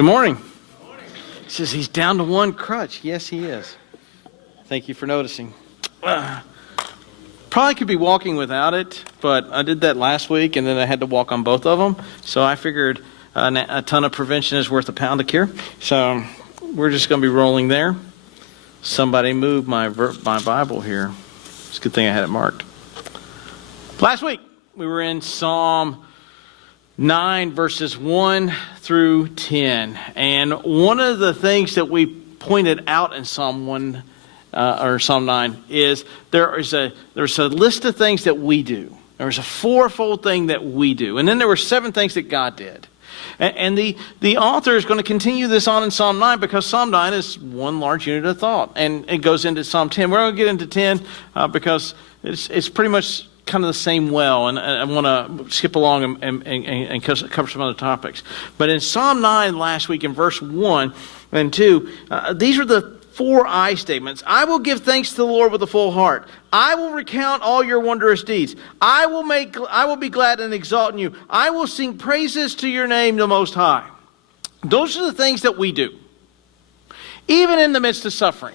Good morning. He says he's down to one crutch. Yes, he is. Thank you for noticing. Probably could be walking without it, but I did that last week, and then I had to walk on both of them. So I figured a ton of prevention is worth a pound of cure. So we're just going to be rolling there. Somebody moved my Bible here. It's a good thing I had it marked. Last week, we were in Psalm 9, verses 1 through 10. And one of the things that we pointed out in Psalm 1 or Psalm 9 is there's a list of things that we do. There's a fourfold thing that we do. And then there were 7 things that God did. And the author is going to continue this on in Psalm 9 because Psalm 9 is one large unit of thought. And it goes into Psalm 10. We're going to get into 10 because it's pretty much kind of the same well. And I want to skip along and cover some other topics. But in Psalm 9 last week in verse 1 and 2, these are the 4 I statements. I will give thanks to the Lord with a full heart. I will recount all your wondrous deeds. I will be glad and exalt in you. I will sing praises to your name, the Most High. Those are the things that we do, even in the midst of suffering.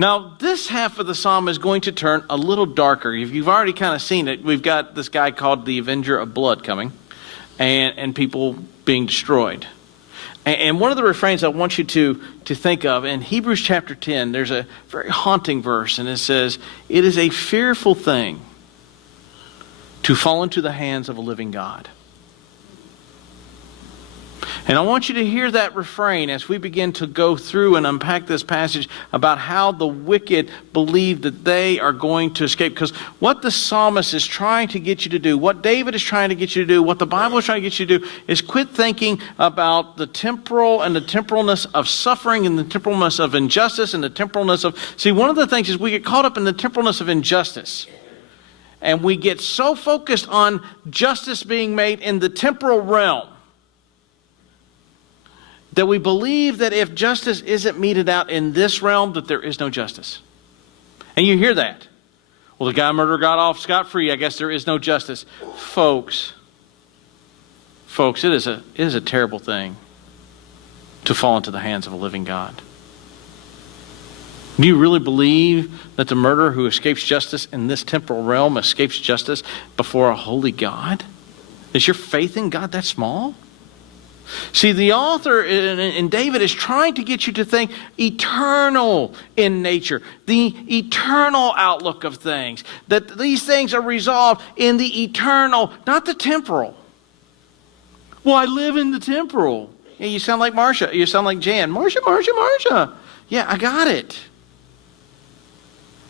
Now, this half of the psalm is going to turn a little darker. If you've already kind of seen it, we've got this guy called the Avenger of Blood coming, and people being destroyed. And one of the refrains I want you to think of, in Hebrews chapter 10, there's a very haunting verse, and it says, "It is a fearful thing to fall into the hands of a living God." And I want you to hear that refrain as we begin to go through and unpack this passage about how the wicked believe that they are going to escape. Because what the psalmist is trying to get you to do, what David is trying to get you to do, what the Bible is trying to get you to do, is quit thinking about the temporal and the temporalness of suffering and the temporalness of injustice and the temporalness of... See, one of the things is we get caught up in the temporalness of injustice. And we get so focused on justice being made in the temporal realm that we believe that if justice isn't meted out in this realm, that there is no justice. And you hear that. Well, the guy murderer got off scot-free. I guess there is no justice. Folks, it is a terrible thing to fall into the hands of a living God. Do you really believe that the murderer who escapes justice in this temporal realm escapes justice before a holy God? Is your faith in God that small? See, the author in David is trying to get you to think eternal in nature, the eternal outlook of things, that these things are resolved in the eternal, not the temporal. Well, I live in the temporal. Yeah, you sound like Marcia. You sound like Jan. Marcia. Yeah, I got it.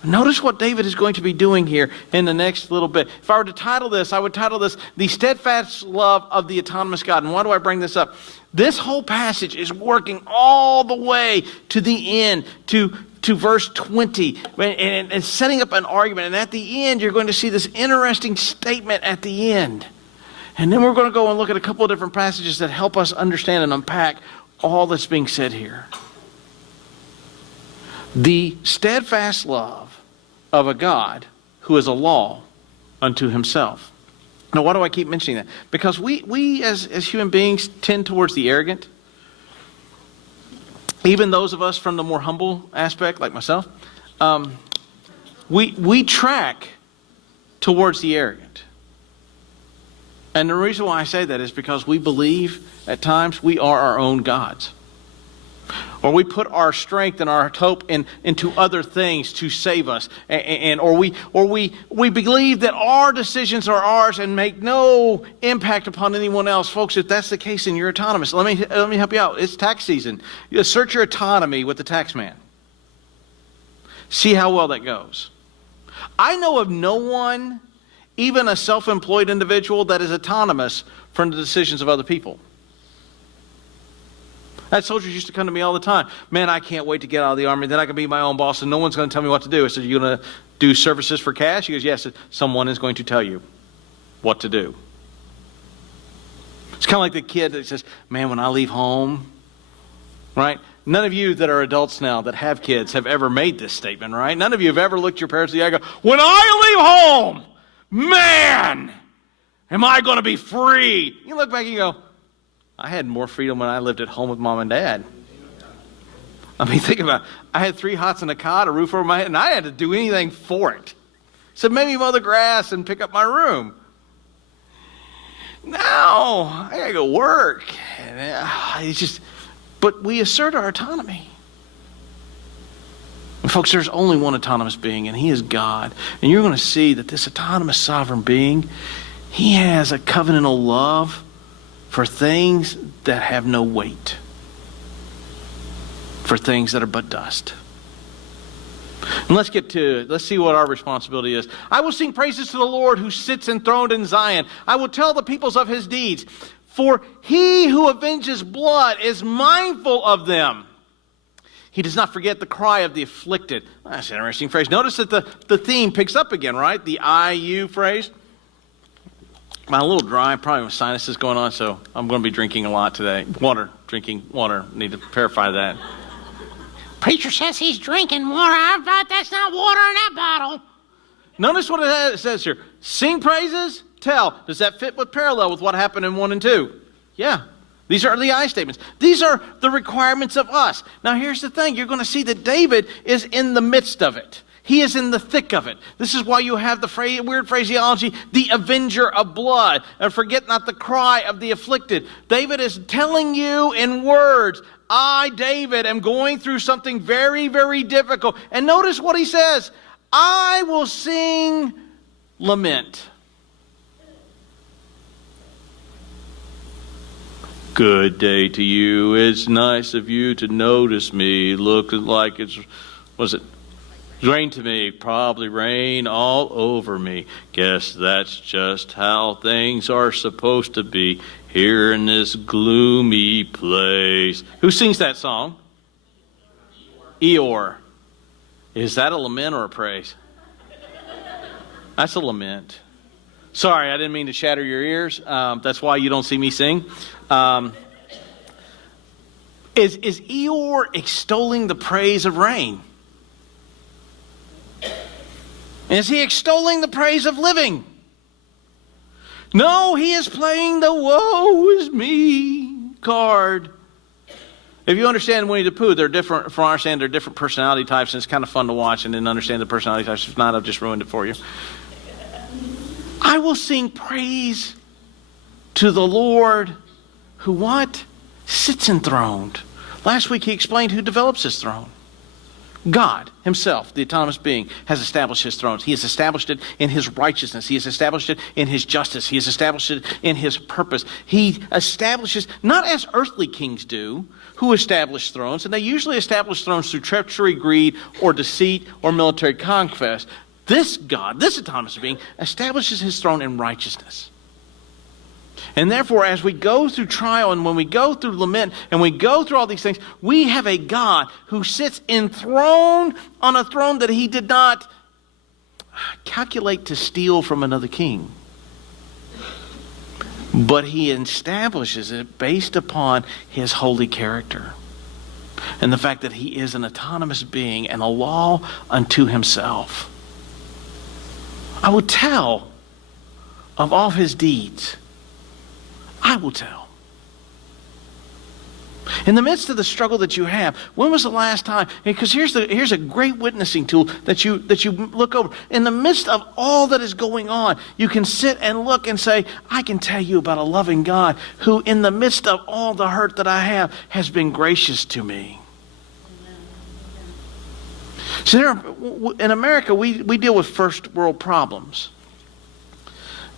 Notice what David is going to be doing here in the next little bit. If I were to title this, I would title this, The Steadfast Love of the Autonomous God. And why do I bring this up? This whole passage is working all the way to the end, to verse 20, and setting up an argument. And at the end, you're going to see this interesting statement at the end. And then we're going to go and look at a couple of different passages that help us understand and unpack all that's being said here. The steadfast love of a God who is a law unto himself. Now, why do I keep mentioning that? Because we as human beings tend towards the arrogant. Even those of us from the more humble aspect, like myself, we track towards the arrogant. And the reason why I say that is because we believe at times we are our own gods. Or we put our strength and our hope into other things to save us, or we believe that our decisions are ours and make no impact upon anyone else. Folks, if that's the case, then you're autonomous. Let me help you out. It's tax season. You assert your autonomy with the tax man. See how well that goes. I know of no one, even a self-employed individual, that is autonomous from the decisions of other people. That soldiers used to come to me all the time. Man, I can't wait to get out of the Army. Then I can be my own boss and no one's going to tell me what to do. I said, you going to do services for cash? He goes, yes. Someone is going to tell you what to do. It's kind of like the kid that says, man, when I leave home, right? None of you that are adults now that have kids have ever made this statement, right? None of you have ever looked your parents in the eye and go, when I leave home, man, am I going to be free? You look back and you go, I had more freedom when I lived at home with mom and dad. I mean, think about it. I had 3 hots and a cot, a roof over my head, and I had to do anything for it. So maybe mow the grass and pick up my room. Now, I got to go work. But we assert our autonomy. And folks, there's only one autonomous being, and he is God. And you're going to see that this autonomous sovereign being, he has a covenantal love for things that have no weight, for things that are but dust. And let's see what our responsibility is. I will sing praises to the Lord who sits enthroned in Zion. I will tell the peoples of his deeds. For he who avenges blood is mindful of them. He does not forget the cry of the afflicted. That's an interesting phrase. Notice that the theme picks up again, right? The I-U phrase. I'm a little dry, probably with sinuses going on, so I'm going to be drinking a lot today. Drinking water. Need to verify that. Preacher says he's drinking water. I bet that's not water in that bottle. Notice what it says here. Sing praises, tell. Does that fit with parallel with what happened in 1 and 2? Yeah. These are the I statements. These are the requirements of us. Now here's the thing. You're going to see that David is in the midst of it. He is in the thick of it. This is why you have the weird phraseology, the avenger of blood. And forget not the cry of the afflicted. David is telling you in words, I, David, am going through something very, very difficult. And notice what he says. I will sing lament. Good day to you. It's nice of you to notice me. Look like rain to me, probably rain all over me. Guess that's just how things are supposed to be here in this gloomy place. Who sings that song? Eeyore. Is that a lament or a praise? That's a lament. Sorry, I didn't mean to shatter your ears. That's why you don't see me sing. Is Eeyore extolling the praise of rain? Is he extolling the praise of living? No, he is playing the woe is me card. If you understand Winnie the Pooh, they're different. From our understanding, they're different personality types, and it's kind of fun to watch and then understand the personality types. If not, I've just ruined it for you. I will sing praise to the Lord who what? Sits enthroned. Last week he explained who develops his throne. God himself, the autonomous being, has established his thrones. He has established it in his righteousness. He has established it in his justice. He has established it in his purpose. He establishes, not as earthly kings do, who establish thrones, and they usually establish thrones through treachery, greed, or deceit, or military conquest. This God, this autonomous being, establishes his throne in righteousness. And therefore, as we go through trial and when we go through lament and we go through all these things, we have a God who sits enthroned on a throne that he did not calculate to steal from another king. But he establishes it based upon his holy character and the fact that he is an autonomous being and a law unto himself. I will tell of all his deeds. I will tell. In the midst of the struggle that you have, when was the last time? Because here's a great witnessing tool that you look over. In the midst of all that is going on, you can sit and look and say, I can tell you about a loving God who, in the midst of all the hurt that I have, has been gracious to me. So in America, we deal with first world problems.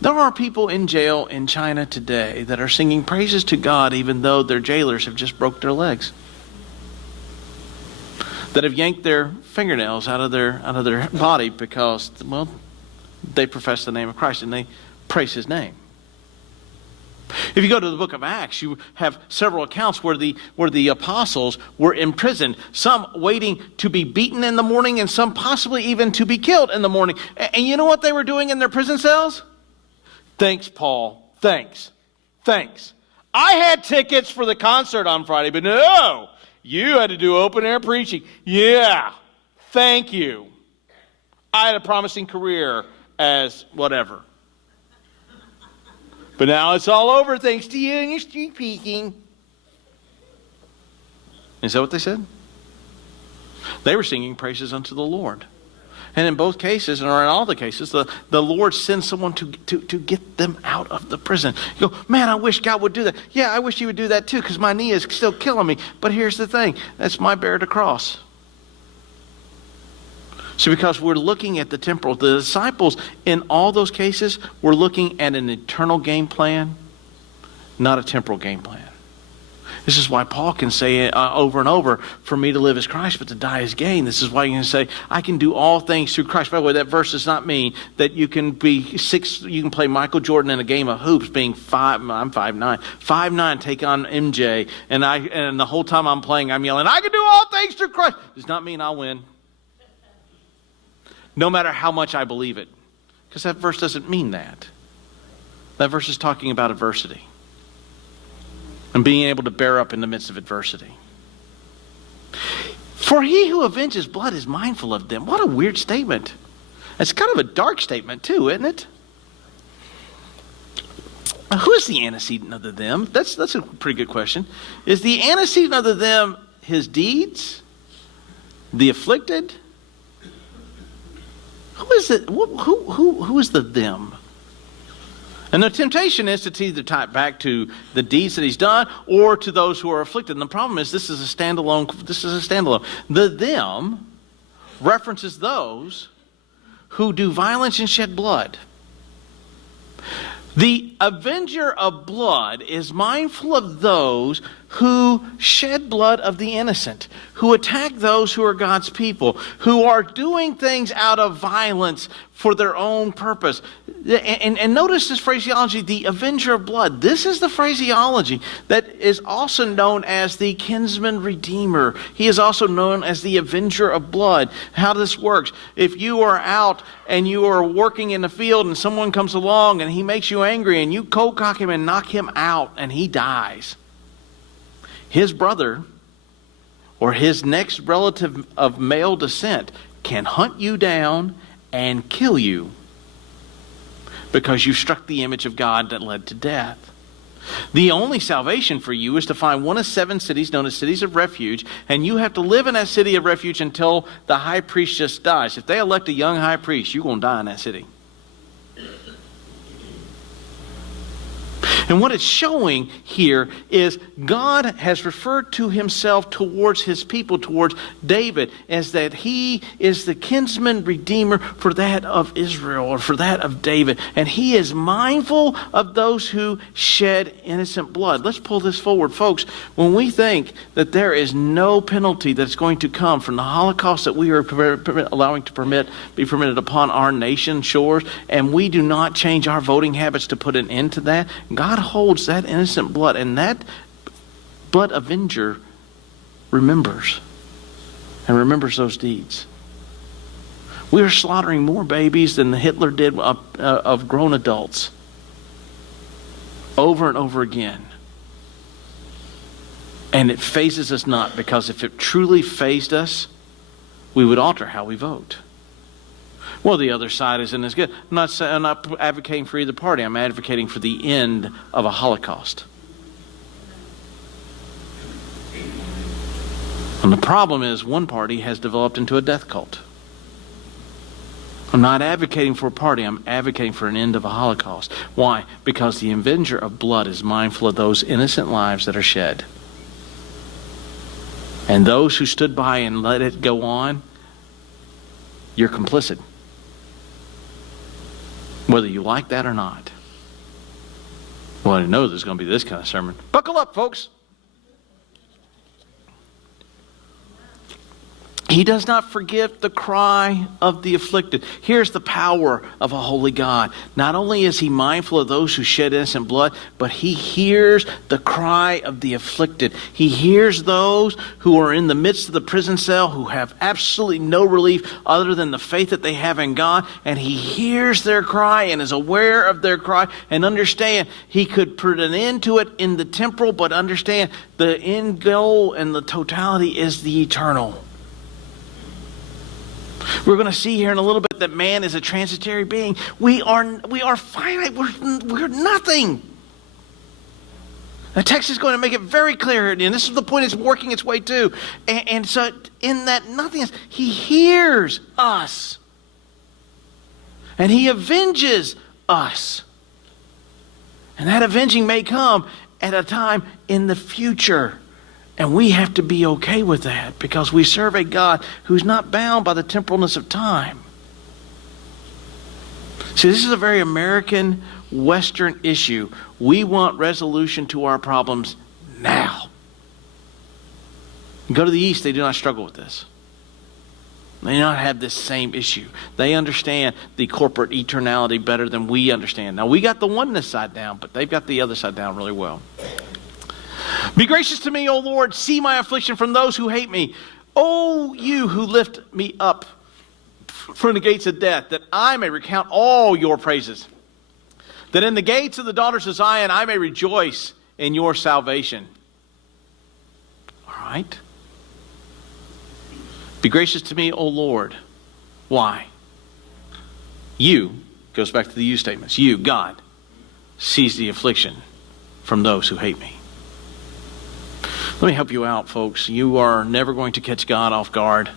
There are people in jail in China today that are singing praises to God even though their jailers have just broke their legs. That have yanked their fingernails out of their body because, well, they profess the name of Christ and they praise his name. If you go to the book of Acts, you have several accounts where the apostles were imprisoned, some waiting to be beaten in the morning and some possibly even to be killed in the morning. And you know what they were doing in their prison cells? Thanks, Paul. Thanks. I had tickets for the concert on Friday, but no, you had to do open air preaching. Yeah, thank you. I had a promising career as whatever. But now it's all over thanks to you and your street peeking. Is that what they said? They were singing praises unto the Lord. And in both cases, or in all the cases, the Lord sends someone to get them out of the prison. You go, man, I wish God would do that. Yeah, I wish he would do that too, because my knee is still killing me. But here's the thing. That's my bear to cross. So because we're looking at the temporal, the disciples in all those cases were looking at an eternal game plan, not a temporal game plan. This is why Paul can say over and over, for me to live is Christ, but to die is gain. This is why you can say, I can do all things through Christ. By the way, that verse does not mean that you can you can play Michael Jordan in a game of hoops being I'm 5'9". 5'9", take on MJ, and the whole time I'm playing, I'm yelling, I can do all things through Christ. Does not mean I'll win. No matter how much I believe it. Because that verse doesn't mean that. That verse is talking about adversity. And being able to bear up in the midst of adversity. For he who avenges blood is mindful of them. What a weird statement. It's kind of a dark statement too, isn't it? Who is the antecedent of the them? That's a pretty good question. Is the antecedent of the them his deeds? The afflicted? Who is it? Who is the them? And the temptation is to either tie it back to the deeds that he's done or to those who are afflicted. And the problem is this is a standalone. The them references those who do violence and shed blood. The avenger of blood is mindful of those who shed blood of the innocent, who attack those who are God's people, who are doing things out of violence for their own purpose. And notice this phraseology, the avenger of blood. This is the phraseology that is also known as the kinsman redeemer. He is also known as the avenger of blood. How this works, if you are out and you are working in the field and someone comes along and he makes you angry and you cold cock him and knock him out and he dies, his brother or his next relative of male descent can hunt you down and kill you because you struck the image of God that led to death. The only salvation for you is to find one of 7 cities known as cities of refuge, and you have to live in that city of refuge until the high priest just dies. If they elect a young high priest, you're going to die in that city. And what it's showing here is God has referred to himself towards his people, towards David, as that he is the kinsman redeemer for that of Israel, or for that of David. And he is mindful of those who shed innocent blood. Let's pull this forward, folks. When we think that there is no penalty that's going to come from the Holocaust that we are allowing to be permitted upon our nation's shores, and we do not change our voting habits to put an end to that, God holds that innocent blood, and that blood avenger remembers those deeds. We are slaughtering more babies than Hitler did of grown adults over and over again. And it phases us not, because if it truly phased us, we would alter how we vote. Well, the other side isn't as good. I'm not advocating for either party. I'm advocating for the end of a Holocaust. And the problem is one party has developed into a death cult. I'm not advocating for a party. I'm advocating for an end of a Holocaust. Why? Because the avenger of blood is mindful of those innocent lives that are shed. And those who stood by and let it go on, you're complicit. Whether you like that or not. Well, I know there's going to be this kind of sermon. Buckle up, folks. He does not forget the cry of the afflicted. Here's the power of a holy God. Not only is he mindful of those who shed innocent blood, but he hears the cry of the afflicted. He hears those who are in the midst of the prison cell, who have absolutely no relief other than the faith that they have in God. And he hears their cry and is aware of their cry, and understand he could put an end to it in the temporal, but understand the end goal and the totality is the eternal. We're going to see here in a little bit that man is a transitory being. We are finite. We're nothing. The text is going to make it very clear, and this is the point it's working its way to. And so in that nothingness, he hears us. And he avenges us. And that avenging may come at a time in the future. And we have to be okay with that because we serve a God who's not bound by the temporalness of time. See, this is a very American, Western issue. We want resolution to our problems now. You go to the East, they do not struggle with this. They do not have this same issue. They understand the corporate eternality better than we understand. Now, we got the oneness side down, but they've got the other side down really well. Be gracious to me, O Lord. See my affliction from those who hate me. O you who lift me up from the gates of death, that I may recount all your praises. That in the gates of the daughters of Zion I may rejoice in your salvation. All right. Be gracious to me, O Lord. Why? You, goes back to the you statements. You, God, sees the affliction from those who hate me. Let me help you out, folks. You are never going to catch God off guard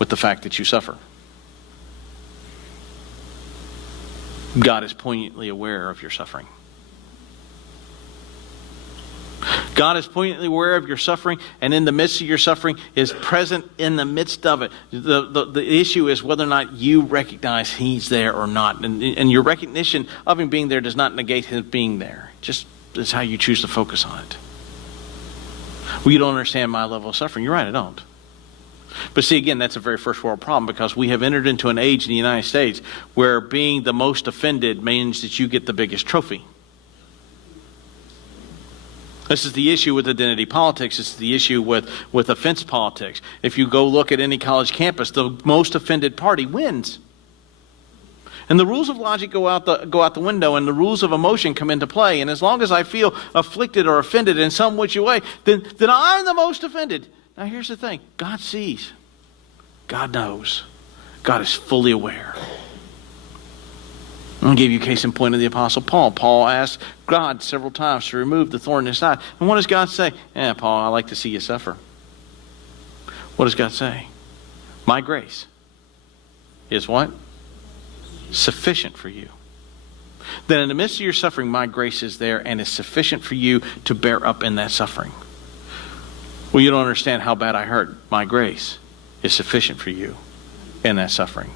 with the fact that you suffer. God is poignantly aware of your suffering. God is poignantly aware of your suffering, and in the midst of your suffering is present in the midst of it. The issue is whether or not you recognize He's there or not. And your recognition of Him being there does not negate His being there. Just is how you choose to focus on it. Well, you don't understand my level of suffering. You're right, I don't. But see, again, that's a very first world problem because we have entered into an age in the United States where being the most offended means that you get the biggest trophy. This is the issue with identity politics. This is the issue with offense politics. If you go look at any college campus, the most offended party wins. And the rules of logic go out the window, and the rules of emotion come into play. And as long as I feel afflicted or offended in some which way, then I'm the most offended. Now here's the thing. God sees. God knows. God is fully aware. I'm going to give you a case in point of the Apostle Paul. Paul asked God several times to remove the thorn in his side. And what does God say? Paul, I like to see you suffer. What does God say? My grace is what? Sufficient for you. Then in the midst of your suffering, my grace is there and is sufficient for you to bear up in that suffering. Well, you don't understand how bad I hurt. My grace is sufficient for you in that suffering.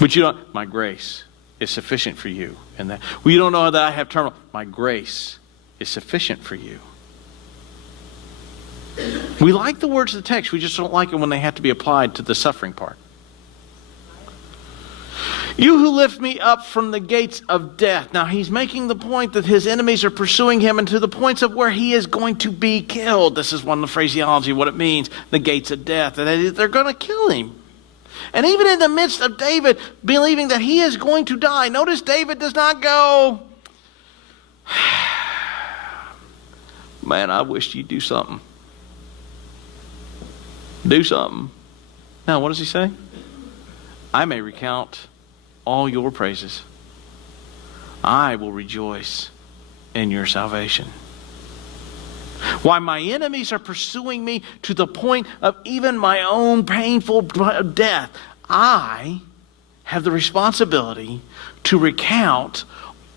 But you don't, my grace is sufficient for you in that. Well, you don't know that I have terminal. My grace is sufficient for you. We like the words of the text. We just don't like it when they have to be applied to the suffering part. You who lift me up from the gates of death. Now he's making the point that his enemies are pursuing him and to the points of where he is going to be killed. This is one of the phraseology, what it means, the gates of death. They're going to kill him. And even in the midst of David believing that he is going to die, notice David does not go, man, I wish you'd do something. Do something. Now, what does he say? I may recount all your praises. I will rejoice in your salvation. Why my enemies are pursuing me to the point of even my own painful death, I have the responsibility to recount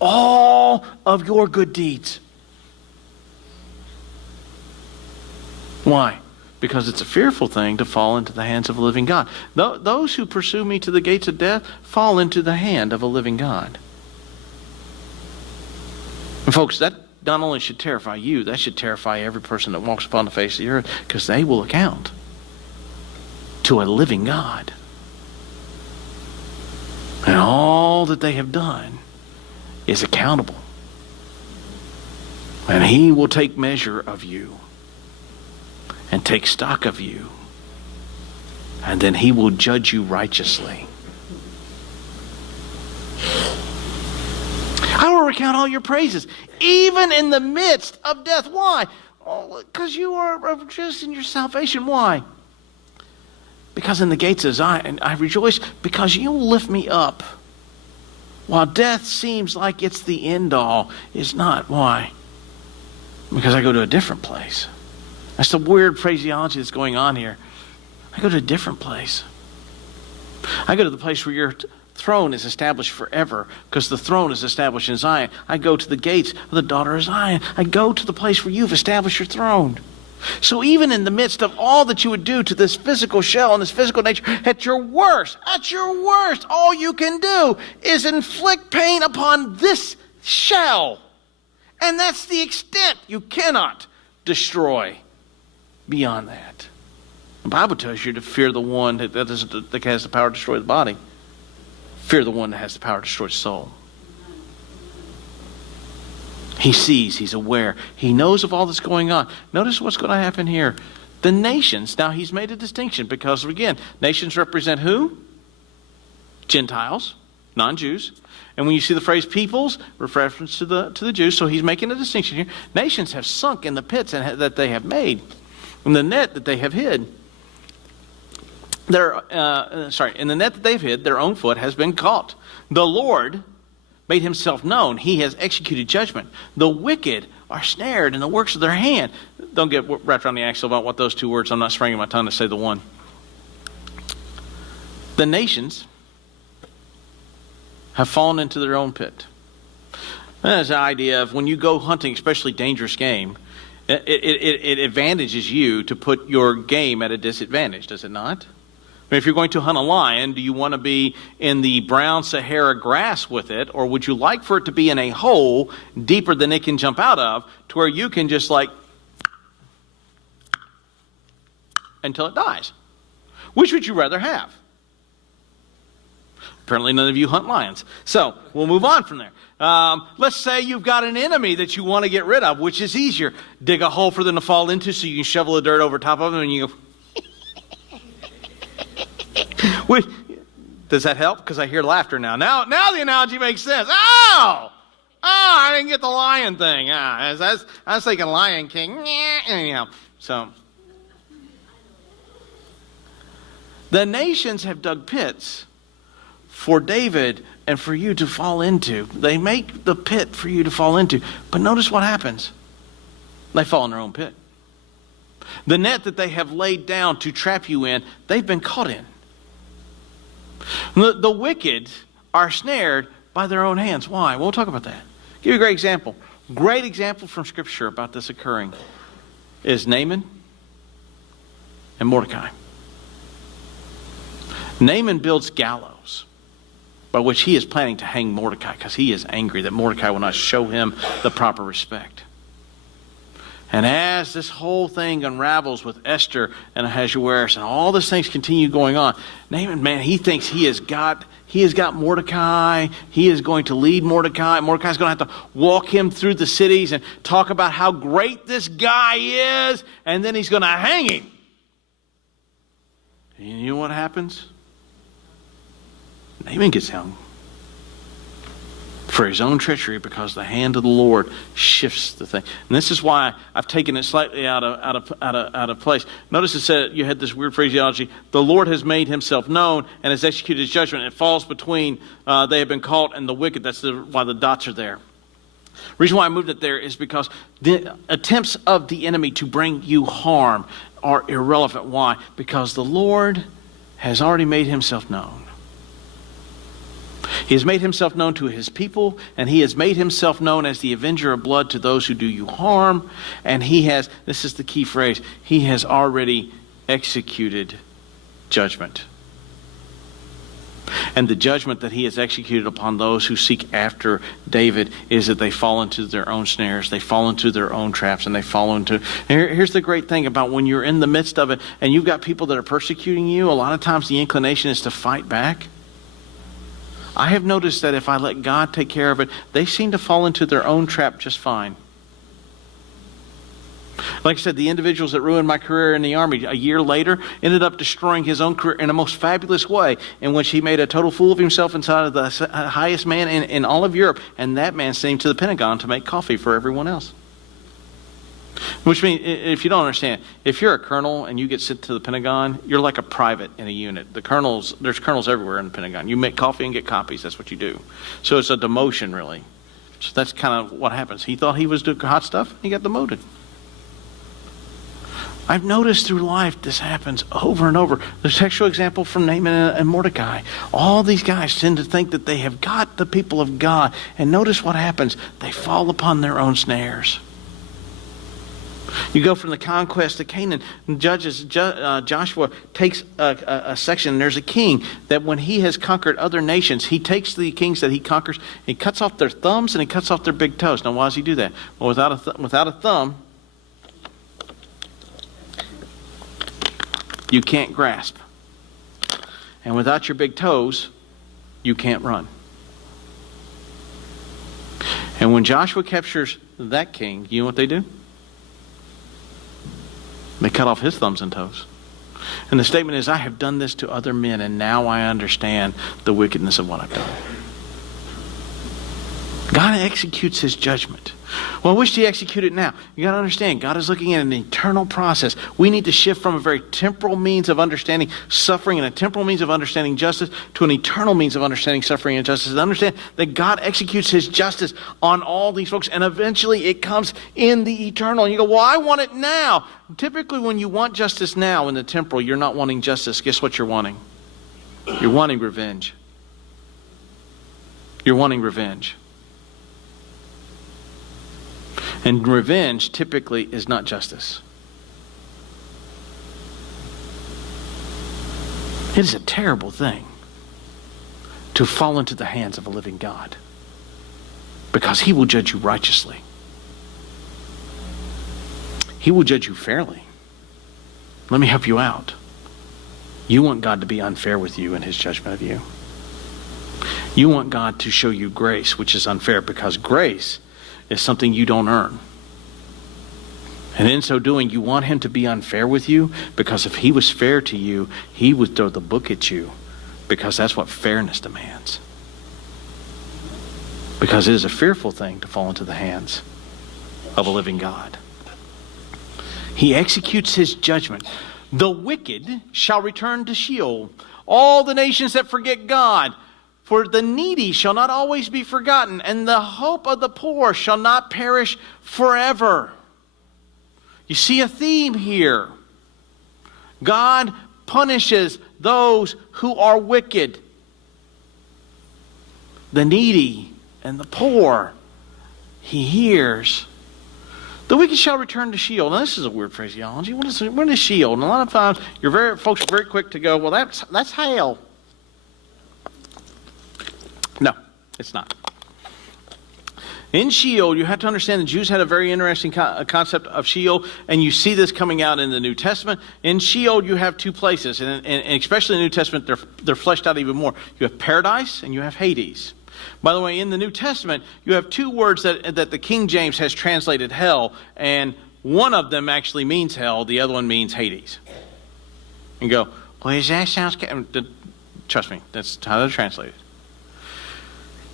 all of your good deeds. Why? Because it's a fearful thing to fall into the hands of a living God. Those who pursue me to the gates of death fall into the hand of a living God. And folks, that not only should terrify you, that should terrify every person that walks upon the face of the earth, because they will account to a living God. And all that they have done is accountable. And He will take measure of you and take stock of you. And then He will judge you righteously. I will recount all your praises, even in the midst of death. Why? Because you are just in your salvation. Why? Because in the gates of Zion, I rejoice because you will lift me up While death seems like it's the end all, it's not. Why? Because I go to a different place. That's the weird phraseology that's going on here. I go to a different place. I go to the place where your throne is established forever, because the throne is established in Zion. I go to the gates of the daughter of Zion. I go to the place where you've established your throne. So even in the midst of all that you would do to this physical shell and this physical nature, at your worst, all you can do is inflict pain upon this shell. And that's the extent. You cannot destroy beyond that. The Bible tells you to fear the one that has the power to destroy the body. Fear the one that has the power to destroy the soul. He sees, he's aware, he knows of all that's going on. Notice what's going to happen here. The nations, now he's made a distinction because, again, nations represent who? Gentiles, non-Jews. And when you see the phrase peoples, reference to the Jews, so he's making a distinction here. Nations have sunk in the pits that they have made, in the net that they have hid. In the net that they've hid, their own foot has been caught. The Lord made himself known. He has executed judgment. The wicked are snared in the works of their hand. Don't get wrapped around the axle about what those two words. I'm not spraying my tongue to say the one. The nations have fallen into their own pit. That's the idea of when you go hunting, especially dangerous game, it advantages you to put your game at a disadvantage, does it not? I mean, if you're going to hunt a lion, do you want to be in the brown Sahara grass with it, or would you like for it to be in a hole deeper than it can jump out of, to where you can just until it dies? Which would you rather have? Apparently none of you hunt lions. So we'll move on from there. Let's say you've got an enemy that you want to get rid of. Which is easier? Dig a hole for them to fall into so you can shovel the dirt over top of them and you go... Does that help? Because I hear laughter now. Now the analogy makes sense. Oh, I didn't get the lion thing. I was thinking Lion King. Anyhow, so the nations have dug pits for David and for you to fall into. They make the pit for you to fall into. But notice what happens. They fall in their own pit. The net that they have laid down to trap you in, they've been caught in. The wicked are snared by their own hands. Why? We'll talk about that. I'll give you a great example. Great example from Scripture about this occurring is Naaman and Mordecai. Naaman builds gallows by which he is planning to hang Mordecai because he is angry that Mordecai will not show him the proper respect. And as this whole thing unravels with Esther and Ahasuerus and all these things continue going on, Naaman, man, he thinks he has got Mordecai. He is going to lead Mordecai. Mordecai's going to have to walk him through the cities and talk about how great this guy is, and then he's going to hang him. And you know what happens? Naaman gets hung for his own treachery because the hand of the Lord shifts the thing. And this is why I've taken it slightly out of place. Notice it said, you had this weird phraseology, the Lord has made himself known and has executed his judgment. It falls between they have been caught and the wicked. That's why the dots are there. The reason why I moved it there is because the attempts of the enemy to bring you harm are irrelevant. Why? Because the Lord has already made himself known. He has made himself known to his people, and he has made himself known as the avenger of blood to those who do you harm. And he has, this is the key phrase, he has already executed judgment. And the judgment that he has executed upon those who seek after David is that they fall into their own snares, they fall into their own traps, and they fall into... Here's the great thing about when you're in the midst of it, and you've got people that are persecuting you, a lot of times the inclination is to fight back. I have noticed that if I let God take care of it, they seem to fall into their own trap just fine. Like I said, the individuals that ruined my career in the Army a year later ended up destroying his own career in a most fabulous way, in which he made a total fool of himself inside of the highest man in all of Europe, and that man sent him to the Pentagon to make coffee for everyone else. Which means, if you don't understand, if you're a colonel and you get sent to the Pentagon, you're like a private in a unit. There's colonels everywhere in the Pentagon. You make coffee and get copies. That's what you do. So it's a demotion, really. So that's kind of what happens. He thought he was doing hot stuff. He got demoted. I've noticed through life this happens over and over. The textual example from Naaman and Mordecai. All these guys tend to think that they have got the people of God. And notice what happens. They fall upon their own snares. You go from the conquest to Canaan. Joshua takes a section. There's a king that when he has conquered other nations, he takes the kings that he conquers, he cuts off their thumbs and he cuts off their big toes. Now, why does he do that? Well, without a thumb, you can't grasp. And without your big toes, you can't run. And when Joshua captures that king, you know what they do? They cut off his thumbs and toes. And the statement is, I have done this to other men, and now I understand the wickedness of what I've done. God executes his judgment. Well, I wish he executed it now. You got to understand, God is looking at an eternal process. We need to shift from a very temporal means of understanding suffering and a temporal means of understanding justice to an eternal means of understanding suffering and justice. And understand that God executes his justice on all these folks, and eventually it comes in the eternal. And you go, well, I want it now. Typically, when you want justice now in the temporal, you're not wanting justice. Guess what you're wanting? You're wanting revenge. You're wanting revenge. And revenge typically is not justice. It is a terrible thing to fall into the hands of a living God, because he will judge you righteously. He will judge you fairly. Let me help you out. You want God to be unfair with you in his judgment of you. You want God to show you grace, which is unfair, because grace is something you don't earn. And in so doing, you want him to be unfair with you, because if he was fair to you, he would throw the book at you, because that's what fairness demands. Because it is a fearful thing to fall into the hands of a living God. He executes his judgment. The wicked shall return to Sheol, all the nations that forget God. For the needy shall not always be forgotten, and the hope of the poor shall not perish forever. You see a theme here. God punishes those who are wicked. The needy and the poor, he hears. The wicked shall return to Sheol. Now, this is a weird phraseology. What is Sheol? And a lot of times, folks are very quick to go, well, that's hell. No, it's not. In Sheol, you have to understand the Jews had a very interesting concept of Sheol, and you see this coming out in the New Testament. In Sheol, you have two places, and especially in the New Testament, they're fleshed out even more. You have paradise and you have Hades. By the way, in the New Testament, you have two words that the King James has translated hell, and one of them actually means hell, the other one means Hades. And you go, well, that sounds... Trust me, that's how they're translated.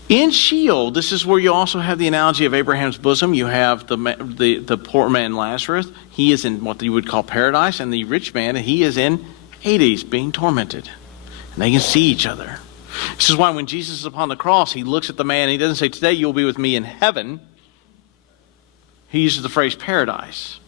In Sheol, this is where you also have the analogy of Abraham's bosom. You have the poor man Lazarus. He is in what you would call paradise, and the rich man, he is in Hades, being tormented. And they can see each other. This is why when Jesus is upon the cross, he looks at the man, and he doesn't say, today you'll be with me in heaven. He uses the phrase paradise.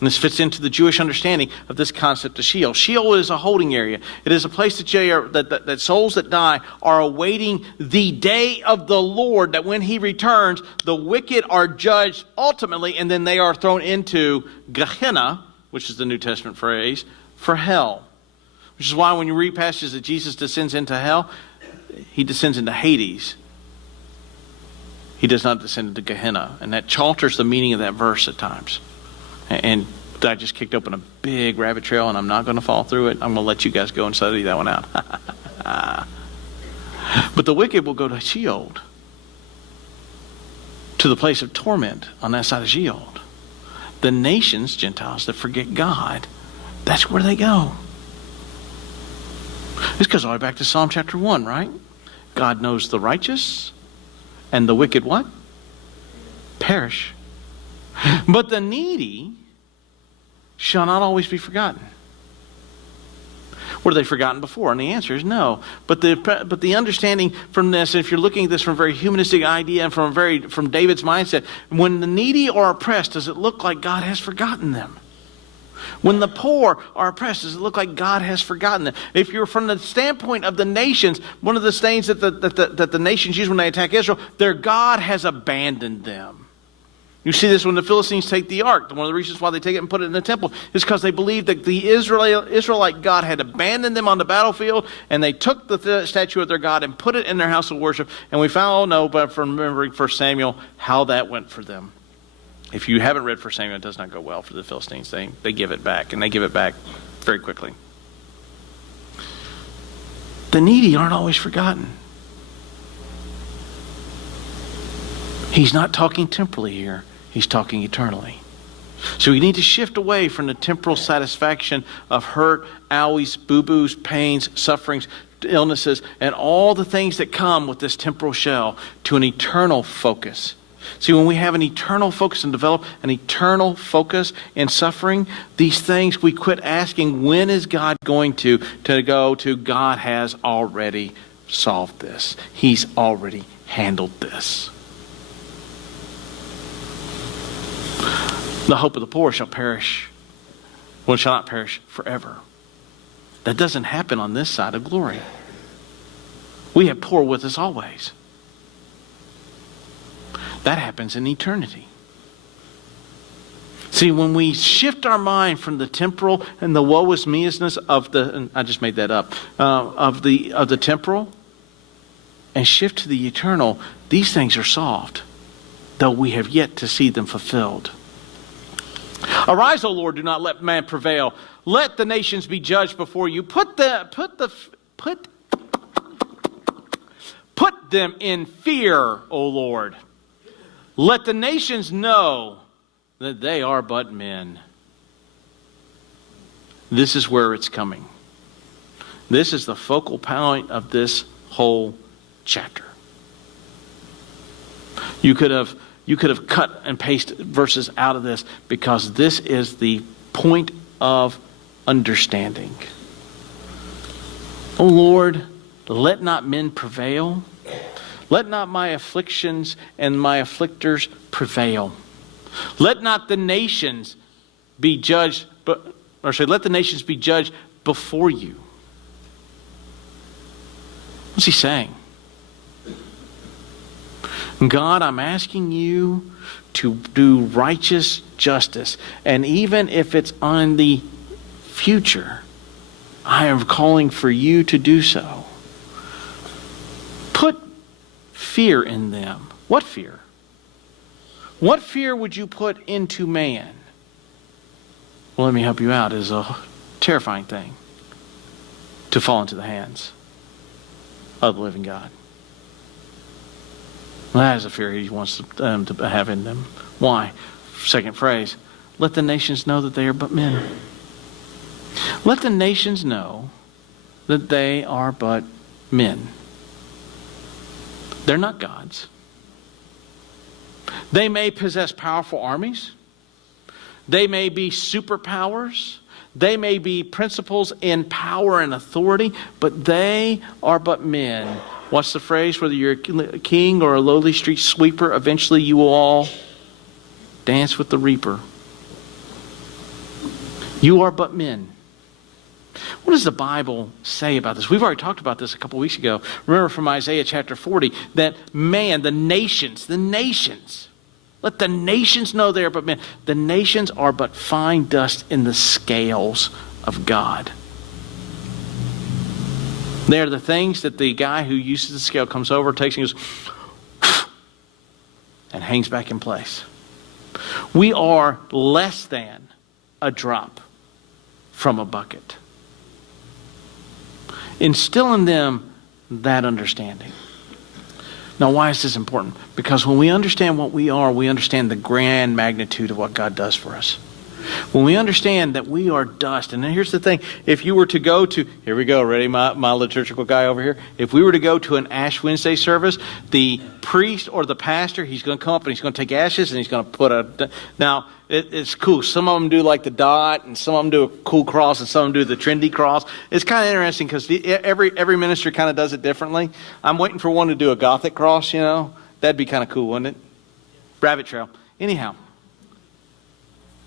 And this fits into the Jewish understanding of this concept of Sheol. Sheol is a holding area. It is a place that souls that die are awaiting the day of the Lord, that when he returns, the wicked are judged ultimately, and then they are thrown into Gehenna, which is the New Testament phrase, for hell. Which is why when you read passages that Jesus descends into hell, he descends into Hades. He does not descend into Gehenna. And that alters the meaning of that verse at times. And I just kicked open a big rabbit trail, and I'm not going to fall through it. I'm going to let you guys go and study that one out. But the wicked will go to Sheol, to the place of torment on that side of Sheol. The nations, Gentiles, that forget God, that's where they go. This goes all the way back to Psalm chapter 1, right? God knows the righteous, and the wicked what? Perish. But the needy shall not always be forgotten. Were they forgotten before? And the answer is no. But the understanding from this, if you're looking at this from a very humanistic idea and from David's mindset, when the needy are oppressed, does it look like God has forgotten them? When the poor are oppressed, does it look like God has forgotten them? If you're from the standpoint of the nations, one of the things that the nations use when they attack Israel, their God has abandoned them. You see this when the Philistines take the ark. One of the reasons why they take it and put it in the temple is because they believed that the Israelite God had abandoned them on the battlefield, and they took the statue of their God and put it in their house of worship. And we found, but from remembering 1 Samuel, how that went for them. If you haven't read 1 Samuel, it does not go well for the Philistines. They give it back, and they give it back very quickly. The needy aren't always forgotten. He's not talking temporally here. He's talking eternally. So we need to shift away from the temporal satisfaction of hurt, owies, boo-boos, pains, sufferings, illnesses, and all the things that come with this temporal shell to an eternal focus. See, when we have an eternal focus and develop an eternal focus in suffering, these things we quit asking, when is God going to go to God has already solved this. He's already handled this. The hope of the poor shall not perish forever. That doesn't happen on this side of glory. We have poor with us always. That happens in eternity. See, when we shift our mind from the temporal and the woe is me-ishness of the, I just made that up, of the temporal, and shift to the eternal, these things are solved, though we have yet to see them fulfilled. Arise, O Lord, do not let man prevail. Let the nations be judged before you. Put them in fear, O Lord. Let the nations know that they are but men. This is where it's coming. This is the focal point of this whole chapter. You could have cut and pasted verses out of this because this is the point of understanding. O Lord, let not men prevail. Let not my afflictions and my afflictors prevail. Let not the nations be judged, let the nations be judged before you. What's he saying? God, I'm asking you to do righteous justice. And even if it's on the future, I am calling for you to do so. Put fear in them. What fear? What fear would you put into man? Well, let me help you out. It is a terrifying thing to fall into the hands of the living God. Well, that is a fear he wants them to have in them. Why? Second phrase, let the nations know that they are but men. Let the nations know that they are but men. They're not gods. They may possess powerful armies. They may be superpowers. They may be principles in power and authority, but they are but men. What's the phrase? Whether you're a king or a lowly street sweeper, eventually you will all dance with the reaper. You are but men. What does the Bible say about this? We've already talked about this a couple weeks ago. Remember from Isaiah chapter 40 that man, the nations, let the nations know they are but men. The nations are but fine dust in the scales of God. They are the things that the guy who uses the scale comes over, takes and goes, and hangs back in place. We are less than a drop from a bucket. Instill in them that understanding. Now, why is this important? Because when we understand what we are, we understand the grand magnitude of what God does for us. When we understand that we are dust, and then here's the thing, if you were to go to, here we go, ready, my liturgical guy over here. If we were to go to an Ash Wednesday service, the priest or the pastor, he's going to come up and he's going to take ashes and he's going to put a, now, it's cool. Some of them do like the dot, and some of them do a cool cross, and some of them do the trendy cross. It's kind of interesting because every minister kind of does it differently. I'm waiting for one to do a Gothic cross, you know. That'd be kind of cool, wouldn't it? Rabbit trail. Anyhow.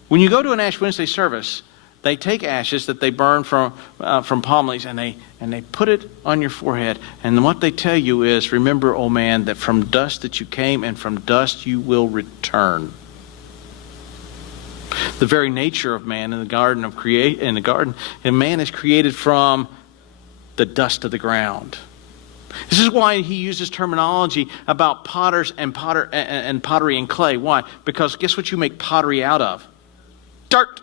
When you go to an Ash Wednesday service, they take ashes that they burn from palm leaves and they put it on your forehead. And what they tell you is, remember, oh man, that from dust that you came and from dust you will return. The very nature of man in the garden and man is created from the dust of the ground. This is why he uses terminology about potters and pottery and clay. Why? Because guess what you make pottery out of? Dirt.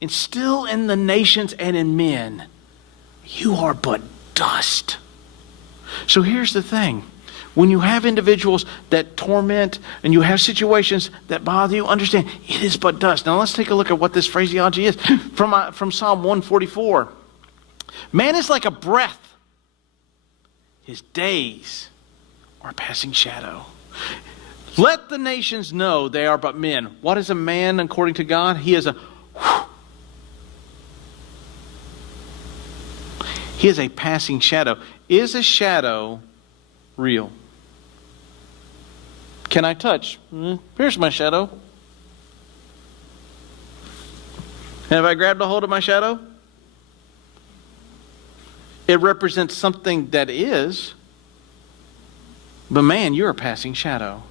And still in the nations and in men, you are but dust. So here's the thing. When you have individuals that torment and you have situations that bother you, understand it is but dust. Now let's take a look at what this phraseology is. From Psalm 144. Man is like a breath. His days are a passing shadow. Let the nations know they are but men. What is a man according to God? He is a passing shadow. Is a shadow real? Can I touch? Here's my shadow. Have I grabbed a hold of my shadow? It represents something that is. But man, you're a passing shadow.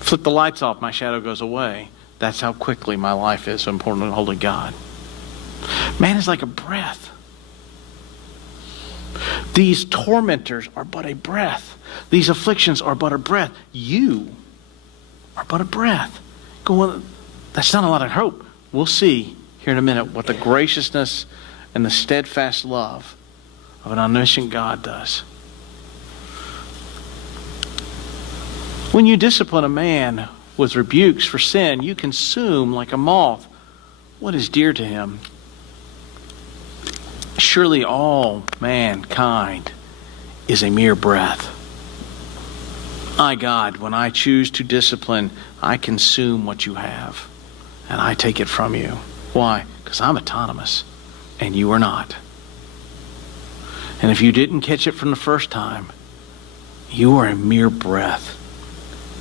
Flip the lights off, my shadow goes away. That's how quickly my life is so important to holy God. Man is like a breath. These tormentors are but a breath. These afflictions are but a breath. You are but a breath. That's not a lot of hope. We'll see here in a minute what the graciousness and the steadfast love of an omniscient God does. When you discipline a man with rebukes for sin, you consume like a moth what is dear to him. Surely all mankind is a mere breath. My God, when I choose to discipline, I consume what you have, and I take it from you. Why? Because I'm autonomous, and you are not. And if you didn't catch it from the first time, you are a mere breath.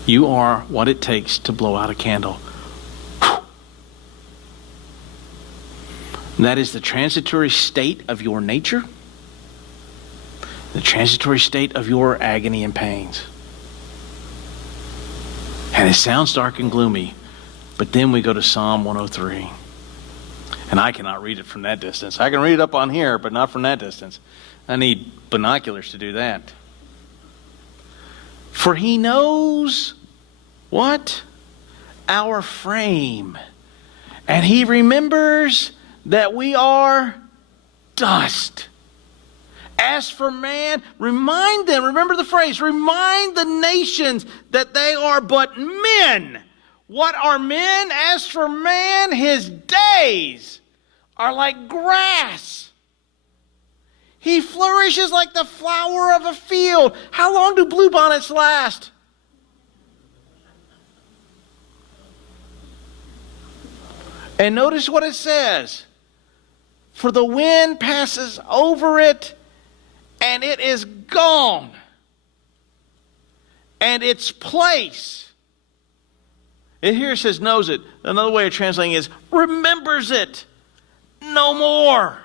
You are what it takes to blow out a candle. And that is the transitory state of your nature, the transitory state of your agony and pains. And it sounds dark and gloomy, but then we go to Psalm 103. And I cannot read it from that distance. I can read it up on here, but not from that distance. I need binoculars to do that. For he knows what? Our frame. And he remembers that we are dust. As for man, remind them, remember the phrase, remind the nations that they are but men. What are men? As for man, his days are like grass. He flourishes like the flower of a field. How long do bluebonnets last? And notice what it says. For the wind passes over it, and it is gone. And its place. And here it says knows it. Another way of translating is remembers it no more.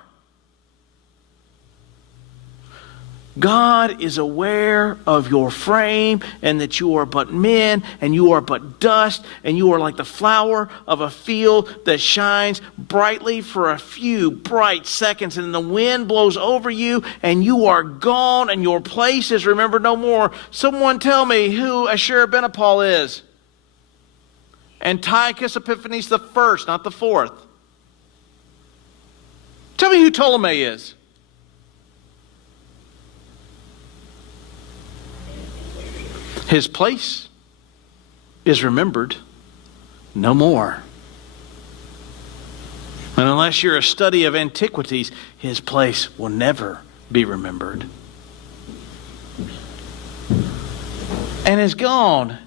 God is aware of your frame and that you are but men and you are but dust and you are like the flower of a field that shines brightly for a few bright seconds, and the wind blows over you and you are gone and your place is remembered no more. Someone tell me who Ashurbanipal is. Antiochus Epiphanes the first, not the fourth. Tell me who Ptolemy is. His place is remembered no more. And unless you're a study of antiquities, his place will never be remembered. And is gone.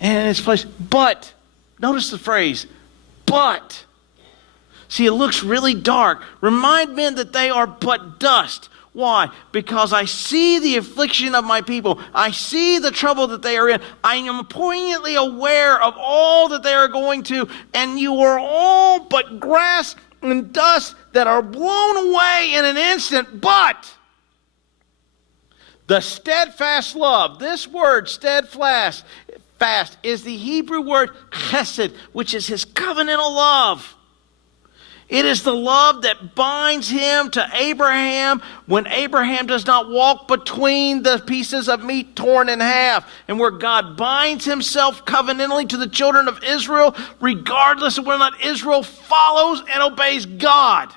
And its place. But, notice the phrase, but. See, it looks really dark. Remind men that they are but dust. Why? Because I see the affliction of my people. I see the trouble that they are in. I am poignantly aware of all that they are going to. And you are all but grass and dust that are blown away in an instant. But the steadfast love, this word steadfast, is the Hebrew word chesed, which is his covenantal love. It is the love that binds him to Abraham when Abraham does not walk between the pieces of meat torn in half, and where God binds himself covenantally to the children of Israel, regardless of whether or not Israel follows and obeys God.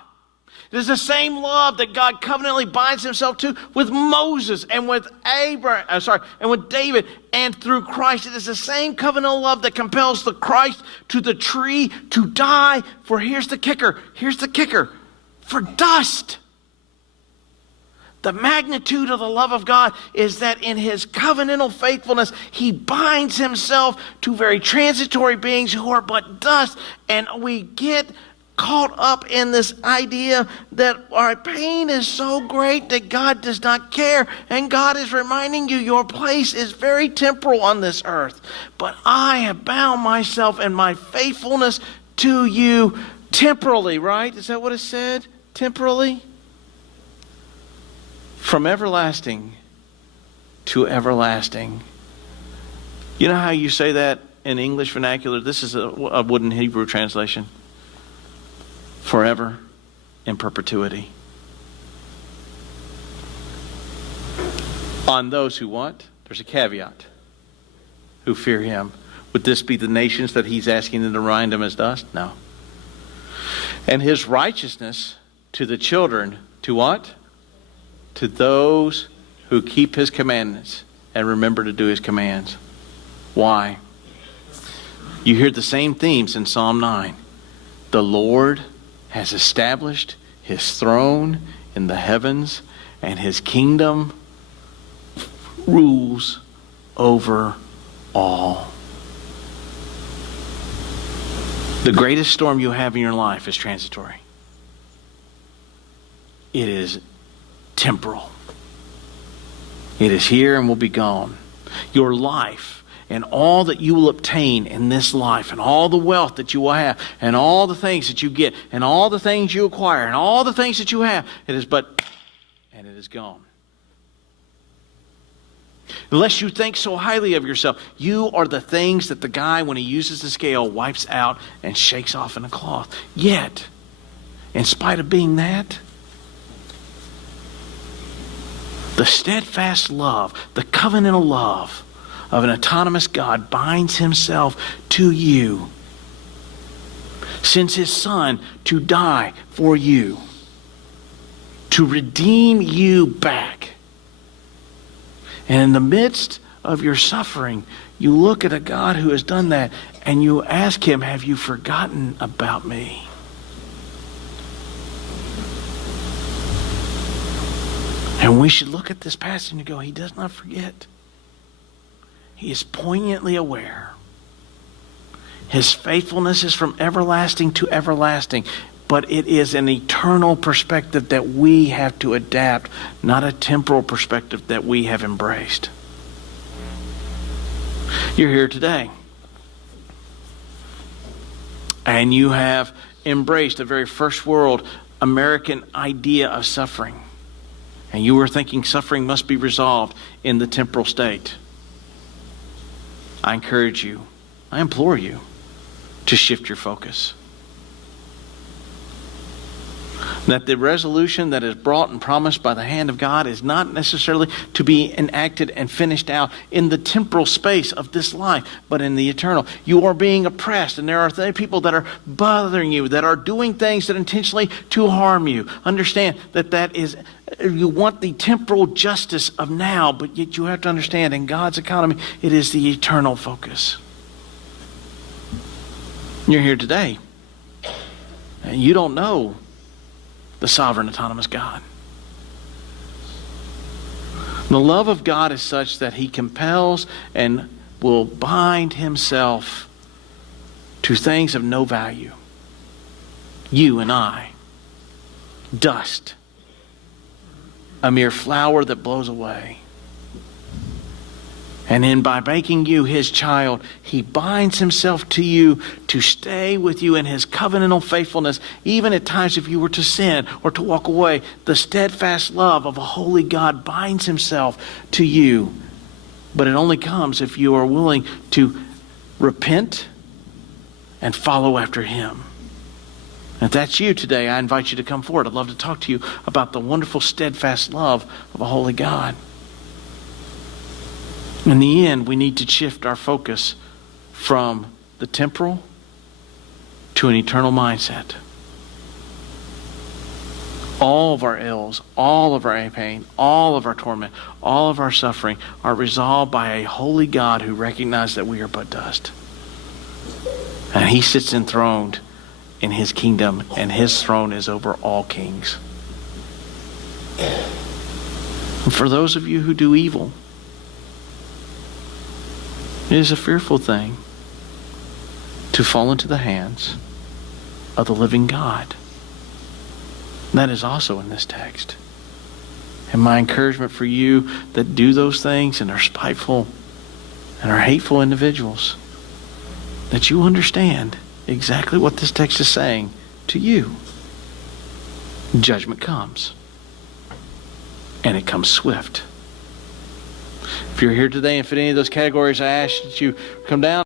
It is the same love that God covenantally binds himself to with Moses and with and with David and through Christ. It is the same covenantal love that compels the Christ to the tree to die for, here's the kicker, for dust. The magnitude of the love of God is that in his covenantal faithfulness, he binds himself to very transitory beings who are but dust, and we get caught up in this idea that our pain is so great that God does not care. And God is reminding you, your place is very temporal on this earth. But I have bound myself in my faithfulness to you temporally, right? Is that what it said? Temporally? From everlasting to everlasting. You know how you say that in English vernacular? This is a wooden Hebrew translation. Forever, in perpetuity. On those who what? There's a caveat. Who fear him. Would this be the nations that he's asking them to remind them as dust? No. And his righteousness to the children, to what? To those who keep his commandments and remember to do his commands. Why? You hear the same themes in Psalm 9. The Lord has established his throne in the heavens, and his kingdom rules over all. The greatest storm you have in your life is transitory. It is temporal. It is here and will be gone. Your life and all that you will obtain in this life, and all the wealth that you will have, and all the things that you get, and all the things you acquire, and all the things that you have, it is but, and it is gone. Unless you think so highly of yourself, you are the things that the guy, when he uses the scale, wipes out and shakes off in a cloth. Yet, in spite of being that, the steadfast love, the covenantal love of an autonomous God binds himself to you, sends his son to die for you, to redeem you back. And in the midst of your suffering, you look at a God who has done that, and you ask him, have you forgotten about me? And we should look at this passage and go, he does not forget. He is poignantly aware. His faithfulness is from everlasting to everlasting, but it is an eternal perspective that we have to adapt, not a temporal perspective that we have embraced. You're here today, and you have embraced a very first world American idea of suffering, and you were thinking suffering must be resolved in the temporal state. I encourage you, I implore you to shift your focus. That the resolution that is brought and promised by the hand of God is not necessarily to be enacted and finished out in the temporal space of this life, but in the eternal. You are being oppressed, and there are people that are bothering you, that are doing things that intentionally to harm you. Understand that is, you want the temporal justice of now, but yet you have to understand in God's economy, it is the eternal focus. You're here today, and you don't know the sovereign, autonomous God. The love of God is such that he compels and will bind himself to things of no value. You and I, dust, a mere flower that blows away. And then by making you his child, he binds himself to you to stay with you in his covenantal faithfulness, even at times if you were to sin or to walk away. The steadfast love of a holy God binds himself to you. But it only comes if you are willing to repent and follow after him. If that's you today, I invite you to come forward. I'd love to talk to you about the wonderful, steadfast love of a holy God. In the end, we need to shift our focus from the temporal to an eternal mindset. All of our ills, all of our pain, all of our torment, all of our suffering are resolved by a holy God who recognizes that we are but dust. And he sits enthroned in his kingdom, and his throne is over all kings. And for those of you who do evil, it is a fearful thing to fall into the hands of the living God. That is also in this text. And my encouragement for you that do those things and are spiteful and are hateful individuals, that you understand exactly what this text is saying to you. Judgment comes. And it comes swift. If you're here today and fit any of those categories, I ask that you come down.